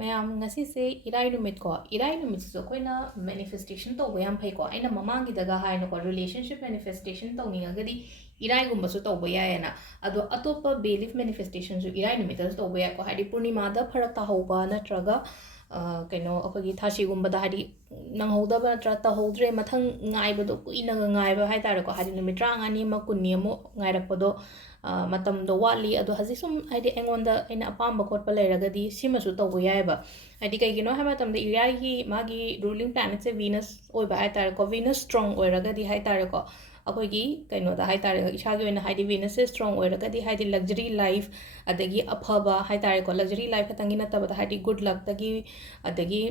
ꯃꯌꯥꯝ ꯉꯁꯤꯁꯦ ꯏꯔꯥꯏ ꯅꯨꯃꯤꯠꯀꯣ ꯏꯔꯥꯏ ꯅꯨꯃꯤꯠꯁꯤꯁꯨ ꯑꯩꯈꯣꯏꯅ ꯃꯦꯅꯤꯐꯦꯁꯇꯦꯁꯟ ꯇꯧꯕ ꯌꯥꯝ ꯐꯩꯀꯣ ꯑꯩꯅ ꯃꯃꯥꯡꯒꯤꯗꯒ ꯍꯥꯏꯅꯀꯣ ꯔꯤꯂꯦꯁꯟship ꯃꯦꯅꯤꯐꯦꯁꯇꯦꯁꯟ ꯇꯧꯅꯤꯡꯉꯒꯗꯤ ꯏꯔꯥꯏꯒꯨꯝꯕꯁꯨ ꯇꯧꯕ ꯌꯥꯏꯌꯦꯅ ꯑꯗꯣ ꯑꯇꯣꯞꯄ ꯕꯦꯂꯤꯐ ꯃꯦꯅꯤꯐꯦꯁꯇꯦꯁꯟꯁꯨ ꯏꯔꯥꯏ ꯅꯨꯃꯤꯠꯇꯁꯨ ꯇꯧꯕ ꯌꯥꯏꯀꯣ ꯍꯥꯏꯗꯤ ꯄꯨꯔꯅꯤꯃꯥꯗ ꯐꯔꯛ ꯇꯥꯍꯧꯕ ꯅꯠꯇ꯭ꯔꯒ ꯀꯩꯅꯣ ꯑꯩꯈꯣꯏꯒꯤ ꯊꯥꯁꯤꯒꯨꯝꯕꯗ ꯍꯥꯏꯗꯤ ꯅꯪꯍꯧꯗꯕ ꯅꯠꯇ꯭ꯔꯒ ꯇꯧꯍꯧꯗ꯭ꯔꯦ ꯃꯊꯪ ꯉꯥꯏꯕꯗꯣ ꯀꯨꯏꯅꯒ ꯉꯥꯏꯕ ꯍꯥꯏꯇꯥꯔꯦꯀꯣ ꯍꯥꯏꯗꯤ ꯅꯨꯃꯤꯠ 25ꯅꯤ ꯑꯃ 10ꯅꯤ ꯑꯃꯨꯛ ꯉꯥꯏꯔꯛꯄꯗோ ꯃꯇꯝꯗꯣ ꯋꯥꯠꯂꯤ ꯑꯗꯣ ꯍꯧꯖꯤꯛ ꯁꯨꯝ ꯍꯥꯏꯗꯤ ꯑꯩꯉꯣꯟꯗ ꯑꯩꯅ ꯑꯄꯥꯝꯕ ꯈꯣꯠꯄ ꯂꯩꯔꯒꯗꯤ ꯁꯤꯃꯁꯨ ꯇꯧꯕ ꯌꯥꯏꯑꯕ ꯍꯥꯏꯗꯤ ꯀꯩꯒꯤꯅꯣ ꯍꯥꯏꯕ ꯃꯇꯝꯗ ꯏꯔꯥꯏꯒꯤ ꯃꯥꯒꯤ ꯔꯨꯂꯤꯡ ꯄ꯭ꯂꯥꯅꯦꯠꯁꯦ ꯚꯤꯅꯁ ꯑꯣꯏꯕ ꯍꯥꯏꯇꯥꯔꯦꯀꯣ ꯚꯤꯅꯁ ꯁ꯭ꯇ꯭ꯔꯣꯡ ꯑꯣꯏꯔꯒꯗꯤ ꯍꯥꯏꯇꯥꯔꯦꯀꯣ ꯑꯩꯈꯣꯏꯒꯤ ꯀꯩꯅꯣꯗ ꯍꯥꯏꯇꯥꯔꯦ ꯏꯁꯥꯒꯤ ꯑꯣꯏꯅ ꯍꯥꯏꯗꯤ ꯚꯤꯅꯁꯁꯦ ꯁ꯭ꯇ꯭ꯔꯣꯡ ꯑꯣꯏꯔꯒꯗꯤ ꯍꯥꯏꯗꯤ ꯂꯛꯖꯔꯤ ꯂꯥꯏꯐ ꯑꯗꯒꯤ ꯑꯐꯕ ꯍꯥꯏꯇꯥꯔꯦꯀꯣ ꯂꯛꯖꯔꯤ ꯂꯥꯏꯐ ꯈꯛꯇꯪꯒꯤ ꯅꯠꯇꯕꯗ ꯍꯥꯏꯗꯤ ꯒꯨꯗ ꯂꯛꯇꯒꯤ ꯑꯗꯒꯤ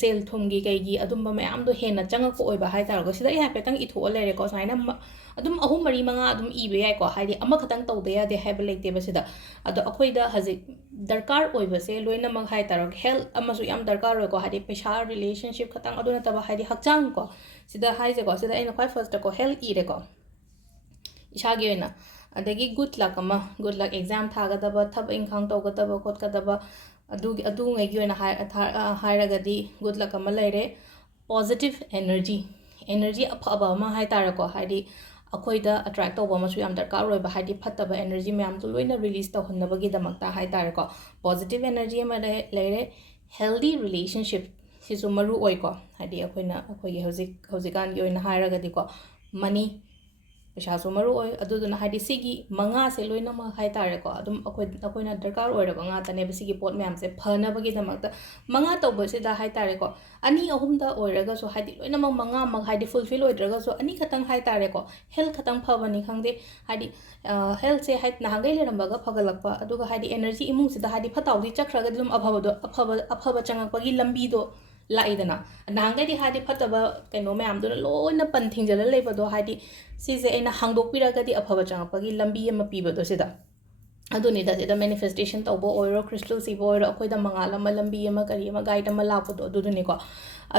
ꯁꯦꯜ ꯊꯨꯝꯒꯤ ꯀꯩꯒꯤ ꯑꯗꯨꯝꯕ ꯃꯌꯥꯝꯗꯣ ꯍꯦꯟꯅ ꯆꯪꯉꯛꯄ ꯑꯣꯏꯕ ꯍꯥꯏꯇꯥꯔꯦꯀꯣ ꯁꯤꯗ ꯑꯩ ꯍꯥꯏꯐꯦꯠꯇꯪ ꯏꯊꯣꯛꯑ ꯂꯩꯔꯦꯀꯣ ꯁꯨꯃꯥꯏꯅ ꯑꯗꯨꯝ 3 4 5 ꯑꯗꯨꯝ ꯏꯕ ꯌꯥꯏꯀꯣ ꯍꯥꯏꯗꯤ ꯑꯃꯈꯛꯇꯪ ꯇꯧꯗ ꯌꯥꯗꯦ ꯍꯥꯏꯕ ꯂꯩꯇꯦꯕ ꯁꯤꯗ ꯑꯗꯣ ꯑꯩꯈꯣꯏꯗ ꯍꯧꯖꯤꯛ ꯗꯔꯀꯥꯔ ꯑꯣꯏꯕꯁꯦ ꯂꯣꯏꯅꯃꯛ ꯍꯥꯏꯇꯥꯔꯦ ꯍꯦꯜꯊ ꯑꯃꯁꯨ ꯌꯥꯝ ꯗꯔꯀꯥꯔ ꯑꯣꯏꯀꯣ ꯍꯥꯏꯗꯤ ꯄꯩꯁꯥ ꯔꯤꯂꯦꯁꯟship ꯈꯛꯇꯪ ꯑꯗꯨ ꯅꯠꯇꯕ ꯍꯥꯏꯗꯤ ꯍꯛꯆꯥꯡꯀꯣ ꯁꯤꯗ ꯍꯥꯏꯁꯦꯀꯣ ꯁꯤꯗ ꯑꯩꯅ ꯈ꯭ꯋꯥꯏ ꯐꯥꯔꯁꯇꯀꯣ ꯍꯦꯜꯊ ꯏꯔꯦꯀꯣ ꯏꯁꯥꯒꯤ ꯑꯣꯏꯅ ꯑꯗꯒꯤ ꯒꯨꯗ ꯂꯛ ꯑꯃ ꯒꯨꯗ ꯂꯛ ꯑꯦꯛꯖꯥꯝ ꯊꯥꯒꯗꯕ ꯊꯕꯛ ꯏꯪꯈꯥꯡ ꯇꯧꯒꯗꯕ ꯈꯣꯠꯀꯗꯕ ꯑꯗꯨꯉꯩꯒꯤ ꯑꯣꯏꯅ ꯍꯥꯏꯔꯒꯗꯤ ꯒꯨꯗ ꯂꯛ ꯑꯃ ꯂꯩꯔꯦ ꯄꯣꯖꯤꯇꯤቭ ꯑꯦꯅꯔꯖꯤ ꯑꯐꯕ ꯑꯃ ꯍꯥꯏꯇꯥꯔꯦꯀꯣ ꯍꯥꯏꯗꯤ ꯑꯩꯈꯣꯏꯗ ꯑꯦꯇ꯭ꯔꯦꯛ ꯇꯧꯕ ꯑꯃꯁꯨ ꯌꯥꯝ ꯗꯔꯀꯥꯔ ꯑꯣꯏꯕ ꯍꯥꯏꯗꯤ ꯐꯠꯇꯕ ꯑꯦꯅꯔꯖꯤ ꯃꯌꯥꯝꯗꯣ ꯂꯣꯏꯅ ꯔꯤꯂꯤꯁ ꯇꯧꯍꯟꯅꯕꯒꯤꯗꯃꯛꯇ ꯍꯥꯏꯇꯥꯔꯦꯀꯣ ꯄꯣꯖꯤꯇꯤቭ ꯑꯦꯅꯔꯖꯤ ꯑꯃ ꯂꯩꯔꯦ ꯍꯦꯜꯗꯤ ꯔꯤꯂꯦꯁꯟship ꯁꯤꯁꯨ ꯃꯔꯨ ꯑꯣꯏꯀꯣ ꯍꯥꯏꯗꯤ ꯑꯩꯈꯣꯏꯒꯤ ꯍꯧꯖꯤꯛꯀꯥꯟꯒꯤ ꯑꯣꯏꯅ ꯍꯥꯏꯔꯒꯗꯤꯀꯣ ꯃꯅꯤ ꯄꯩꯁꯥꯁꯨ ꯃꯔꯨ ꯑꯣꯏ ꯑꯗꯨꯗꯨꯅ ꯍꯥꯏꯗꯤ ꯁꯤꯒꯤ ꯃꯉꯥꯁꯦ ꯂꯣꯏꯅꯃꯛ ꯍꯥꯏꯇꯥꯔꯦꯀꯣ ꯑꯗꯨꯝ ꯑꯩꯈꯣꯏꯅ ꯗꯔꯀꯥꯔ ꯑꯣꯏꯔꯕ ꯉꯥꯛꯇꯅꯦꯕ ꯁꯤꯒꯤ ꯄꯣꯠ ꯃꯌꯥꯝꯁꯦ ꯐꯅꯕꯒꯤꯗꯃꯛꯇ ꯃꯉꯥ ꯇꯧꯕꯁꯤꯗ ꯍꯥꯏꯇꯥꯔꯦꯀꯣ 2 3ꯗ ꯑꯣꯏꯔꯒꯁꯨ ꯍꯥꯏꯗꯤ ꯂꯣꯏꯅꯃꯛ ꯃꯉꯥꯃꯛ ꯍꯥꯏꯗꯤ ꯐꯨꯜꯐꯤꯜ ꯑꯣꯏꯗ꯭ꯔꯒꯁꯨ ꯑꯅꯤꯈꯛꯇꯪ ꯍꯥꯏꯇꯥꯔꯦꯀꯣ ꯍꯦꯜꯊ ꯈꯛꯇꯪ ꯐꯕꯅꯤ ꯈꯪꯗꯦ ꯍꯥꯏꯗꯤ ꯍꯦꯜꯊꯁꯦ ꯍꯥꯏꯗꯤ ꯅꯍꯥꯟꯒꯩ ꯂꯩꯔꯝꯕꯒ ꯐꯒꯠꯂꯛꯄ ꯑꯗꯨꯒ ꯍꯥꯏꯗꯤ ꯑꯦꯅꯔꯖꯤ ꯏꯃꯨꯡꯁꯤꯗ ꯍꯥꯏꯗꯤ ꯐꯠꯇꯥꯎꯗꯤ ꯆꯠꯈ꯭ꯔꯒꯗꯤ ꯑꯗꯨꯝ ꯑꯐꯕ ꯆꯪꯉꯛꯄꯒꯤ ꯂꯝꯕꯤꯗꯣ ꯂꯥꯛꯏꯗꯅ ꯅꯍꯥꯟꯒꯩꯗꯤ ꯍꯥꯏꯗꯤ ꯐꯠꯇꯕ ꯀꯩꯅꯣ ꯃꯌꯥꯝꯗꯨꯅ ꯂꯣꯏꯅ ꯄꯟ ꯊꯤꯡꯖꯤꯜꯂ ꯂꯩꯕꯗꯣ ꯍꯥꯏꯗꯤ ꯁꯤꯁꯦ ꯑꯩꯅ ꯍꯥꯡꯗꯣꯛꯄꯤꯔꯒꯗꯤ ꯑꯐꯕ ꯆꯪꯉꯛꯄꯒꯤ ꯂꯝꯕꯤ ꯑꯃ ꯄꯤꯕꯗꯣ ꯁꯤꯗ ꯑꯗꯨꯅꯤꯗ ꯁꯤꯗ ꯃꯦꯅꯤꯐꯦꯁꯇꯦꯁꯟ ꯇꯧꯕ ꯑꯣꯏꯔꯣ ꯀ꯭ꯔꯤꯁꯇꯜ ꯁꯤꯕ ꯑꯣꯏꯔꯣ ꯑꯩꯈꯣꯏꯗ ꯃꯉꯥꯜ ꯑꯃ ꯂꯝꯕꯤ ꯑꯃ ꯀꯔꯤ ꯑꯃ ꯒꯥꯏꯗ ꯑꯃ ꯂꯥꯛꯄꯗꯣ ꯑꯗꯨꯗꯨꯅꯤꯀꯣ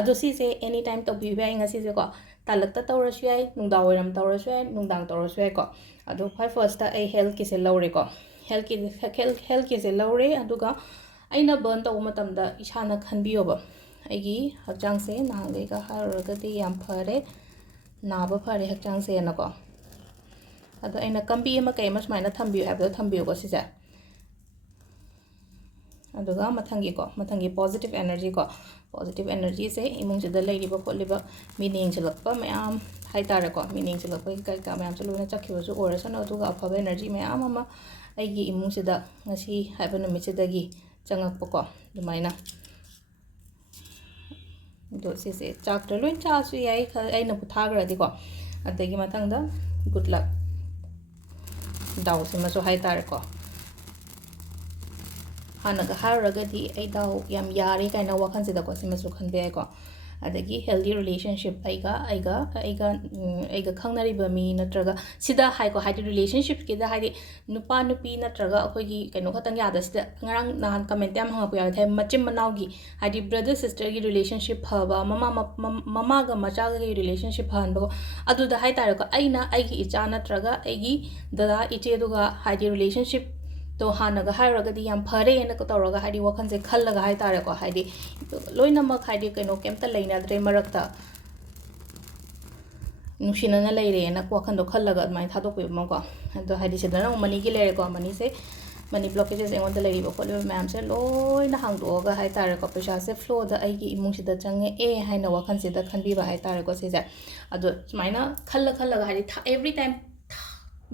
ꯑꯗꯣ ꯁꯤꯁꯦ ꯑꯦꯅꯤ ꯇꯥꯏꯝ ꯇꯧꯕꯤꯕ ꯌꯥꯏ ꯉꯁꯤꯁꯦꯀꯣ ꯇꯥꯂꯛꯇ ꯇꯧꯔꯁꯨ ꯌꯥꯏ ꯅꯨꯡꯗꯥꯡꯋꯥꯏꯔꯝ ꯇꯧꯔꯁꯨ ꯌꯥꯏ ꯅꯨꯡꯗꯥꯡ ꯇꯧꯔꯁꯨ ꯌꯥꯏꯀꯣ ꯑꯗꯣ ꯈ꯭ꯋꯥꯏ ꯐꯥꯔꯁꯇ ꯑꯩ ꯍꯦꯜꯊꯀꯤꯁꯦ ꯂꯧꯔꯦꯀꯣ ꯍꯦꯜꯊꯀꯤꯁꯦ ꯂꯧꯔꯦ ꯑꯗꯨꯒ ꯑꯩꯅ ꯕꯔꯟ ꯇꯧꯕ ꯃꯇꯝꯗ ꯏꯁꯥꯅ ꯈꯟꯕꯤꯌꯣꯕ ꯑꯩꯒꯤ ꯍꯛꯆꯥꯡꯁꯦ ꯅꯍꯥꯟꯒꯩꯒ ꯍꯥꯏꯔꯨꯔꯒꯗꯤ ꯌꯥꯝ ꯐꯔꯦ ꯅꯥꯕ ꯐꯔꯦ ꯍꯛꯆꯥꯡꯁꯦꯅꯀꯣ ꯑꯗꯣ ꯑꯩꯅ ꯀꯝꯕꯤ ꯑꯃ ꯀꯩ ꯑꯃ ꯁꯨꯃꯥꯏꯅ ꯊꯝꯕꯤꯌꯨ ꯍꯥꯏꯕꯗꯣ ꯊꯝꯕꯤꯌꯨꯀꯣ ꯁꯤꯁꯦ ꯑꯗꯨꯒ ꯃꯊꯪꯒꯤ ꯄꯣꯖꯤꯇꯤቭ ꯑꯦꯅꯔꯖꯤꯀꯣ ꯄꯣꯖꯤꯇꯤꯚ ꯑꯦꯅꯔꯖꯤꯁꯦ ꯏꯃꯨꯡꯁꯤꯗ ꯂꯩꯔꯤꯕ ꯈꯣꯠꯂꯤꯕ ꯃꯤꯅ ꯌꯦꯡꯁꯤꯜꯂꯛꯄ ꯃꯌꯥꯝ ꯍꯥꯏꯇꯥꯔꯦꯀꯣ ꯃꯤꯅ ꯌꯦꯡꯁꯤꯜꯂꯛꯄꯒꯤ ꯀꯩꯀꯥ ꯃꯌꯥꯝꯁꯦ ꯂꯣꯏꯅ ꯆꯠꯈꯤꯕꯁꯨ ꯑꯣꯏꯔꯁꯅꯨ ꯑꯗꯨꯒ ꯑꯐꯕ ꯑꯦꯅꯔꯖꯤ ꯃꯌꯥꯝ ꯑꯃ ꯑꯩꯒꯤ ꯏꯃꯨꯡꯁꯤꯗ ꯉꯁꯤ ꯍꯥꯏꯕ ꯅꯨꯃꯤꯠꯁꯤꯗꯒꯤ ꯆꯪꯉꯛꯄꯀꯣ ꯑꯗꯨꯃꯥꯏꯅ ꯑꯗꯣ ꯁꯤꯁꯦ ꯆꯥꯛꯇ ꯂꯣꯏ ꯆꯥꯁꯨ ꯌꯥꯏ ꯑꯩꯅꯕꯨ ꯊꯥꯈ꯭ꯔꯗꯤꯀꯣ ꯑꯗꯒꯤ ꯃꯊꯪꯗ ꯒꯨꯗ ꯂꯛ ꯗꯥꯎꯁꯤꯃꯁꯨ ꯍꯥꯏꯇꯥꯔꯦꯀꯣ ꯍꯥꯟꯅꯒ ꯍꯥꯏꯔꯨꯔꯒꯗꯤ ꯑꯩ ꯗꯥꯎ ꯌꯥꯝ ꯌꯥꯔꯦ ꯀꯥꯏꯅ ꯋꯥꯈꯜꯁꯤꯗꯀꯣ ꯁꯤꯃꯁꯨ ꯈꯟꯕ ꯌꯥꯏꯀꯣ ꯑꯗꯒꯤ ꯍꯦꯜꯗꯤ ꯔꯤꯂꯦꯁꯟship ꯑꯩꯒ ꯈꯪꯅꯔꯤꯕ ꯃꯤ ꯅꯠꯇ꯭ꯔꯒ ꯁꯤꯗ ꯍꯥꯏꯀꯣ ꯍꯥꯏꯗꯤ ꯔꯤꯂꯦꯁꯟshipꯀꯤꯗ ꯍꯥꯏꯗꯤ ꯅꯨꯄꯥ ꯅꯨꯄꯤ ꯅꯠꯇ꯭ꯔꯒ ꯑꯩꯈꯣꯏꯒꯤ ꯀꯩꯅꯣ ꯈꯛꯇꯪ ꯌꯥꯗ ꯁꯤꯗ ꯉꯔꯥꯡ ꯅꯍꯥꯟ ꯀꯃꯦꯟꯇ ꯌꯥꯝ ꯍꯪꯉꯛꯄ ꯌꯥꯎꯋꯦ ꯍꯥꯏ ꯃꯆꯤꯟ ꯃꯅꯥꯎꯒꯤ ꯍꯥꯏꯗꯤ ꯕ꯭ꯔꯗꯔ ꯁꯤꯁꯇꯔꯒꯤ ꯔꯤꯂꯦꯁꯟship ꯐꯕ ꯃꯃꯥꯒ ꯃꯆꯥꯒꯒꯤ ꯔꯤꯂꯦꯁꯟship ꯐꯍꯟꯕꯀꯣ ꯑꯗꯨꯗ ꯍꯥꯏꯇꯥꯔꯦꯀꯣ ꯑꯩꯅ ꯑꯩꯒꯤ ꯏꯆꯥ ꯅꯠꯇ꯭ꯔꯒ ꯑꯩꯒꯤ ꯗꯗꯥ ꯏꯆꯦꯗꯨꯒ ꯍꯥꯏꯗꯤ ꯔꯤꯂꯦꯁꯟship ꯇꯣ ꯍꯥꯟꯅꯒ ꯍꯥꯏꯔꯨꯔꯒꯗꯤ ꯌꯥꯝ ꯐꯔꯦꯅ ꯇꯧꯔꯒ ꯍꯥꯏꯗꯤ ꯋꯥꯈꯜꯁꯦ ꯈꯜꯂꯒ ꯍꯥꯏꯇꯥꯔꯦꯀꯣ ꯍꯥꯏꯗꯤ ꯂꯣꯏꯅꯃꯛ ꯍꯥꯏꯗꯤ ꯀꯩꯅꯣ ꯀꯩꯝꯇ ꯂꯩꯅꯗ꯭ꯔꯦ मरक्ता नुशीनना लेरेना वाखंदो खल्लगा अदुमाइन थादोकपिबमको अदो हाइदि सिदना मनी की लेरेको मनी से मनी ब्लॉकेजेस एंगोंदा लेरिबो खोलिबो मैम से लोइना हांगदोगा हाइतारेको पैसा से फ्लो द आइगी इमुंगसिदा चंगे ए हाइना वाखंसिदा खनबिबा हाइतारेको सिसे अदो सुमाइना खल्लगा हाइदि एवरी टाइम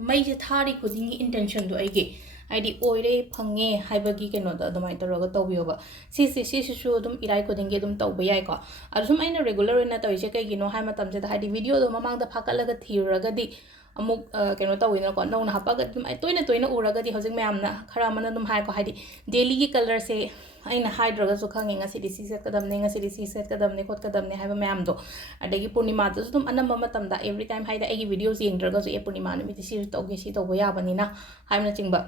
मई से थारी खुदिंगी इंटेंशन दो आइगी हाइदि ओइरे फंगे हाइबगी केनोदा अदुमाइन तौरगा तौबियोबा सिसु अदुम इराइ खुदिंगी अदुम तौबा याइको अदु सुम आइना रेगुलर ओइना तौइसे कैगिनो हाइ मतमसेदा हाइदि वीडियो दो ममांगदा फाकलगा थीरुरगदी अमुक केनो तौइनको नौना हापगा अदुम तोइना उरगदी हजिक मैमना खरा मन अदुम हाइको हाइदि डेली की कलर से अइना हाइड्रगसु खंगे ngasi सी सेटकदमने ngasi सी सेटकदमने खोटकदमने हाइबा मैमदो अदगी पूर्णिमा दसु तुम अनम मतमदा एवरी टाइम हाइदा एगी वीडियोस येंद्रगसु ए पूर्णिमा निमिति सी तौगे सी तौबा याबनिना हाइमना चिंबा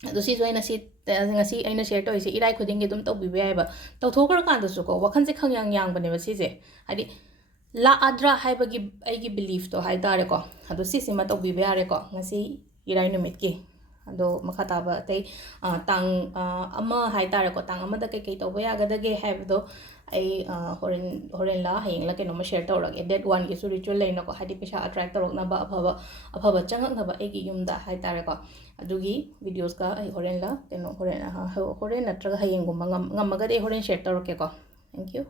अदो सी जोइना सी ngasi aina share toise irai khudingi dum tawbiba yaiba tawthokra kandasu ko wakhan se khangyang yangbane ba sije hadi la adra haibagi aigi belief to haidare ko ado si sima tawbiba yare ko ngasi irai numit ki ꯑꯗꯣ ꯃꯈꯥ ꯇꯥꯕ ꯑꯇꯩ ꯇꯥꯡ ꯑꯃ ꯍꯥꯏꯇꯥꯔꯦꯀꯣ ꯇꯥꯡ ꯑꯃꯗ ꯀꯩꯀꯩ ꯇꯧꯕ ꯌꯥꯒꯗꯒꯦ ꯍꯥꯏꯕꯗꯣ ꯑꯩ ꯍꯣꯔꯦꯟꯂ ꯍꯌꯦꯡꯂ ꯀꯩꯅꯣꯝꯃ ꯁꯦꯌꯔ ꯇꯧꯔꯒꯦ ꯗꯦꯠ 1ꯒꯤꯁꯨ ꯔꯤꯆꯨꯋꯦꯜ ꯂꯩꯅꯀꯣ ꯍꯥꯏꯗꯤ ꯄꯩꯁꯥ ꯑꯇ꯭ꯔꯦꯛ ꯇꯧꯔꯛꯅꯕ ꯑꯐꯕ ꯆꯪꯉꯛꯅꯕ ꯑꯩꯒꯤ ꯌꯨꯝꯗ ꯍꯥꯏꯇꯥꯔꯦꯀꯣ ꯑꯗꯨꯒꯤ ꯚꯤꯗꯤꯑꯣꯁꯀ ꯑꯩ ꯍꯣꯔꯦꯟꯂ ꯀꯩꯅꯣ ꯍꯣꯔꯦꯟ ꯅꯠꯇ꯭ꯔꯒ ꯍꯌꯦꯡꯒꯨꯝꯕ ꯉꯝꯃꯒꯗꯤ ꯑꯩ ꯍꯣꯔꯦꯟ ꯁꯦꯌꯔ ꯇꯧꯔꯛꯀꯦꯀꯣ ꯊꯦꯡꯛ ꯌꯨ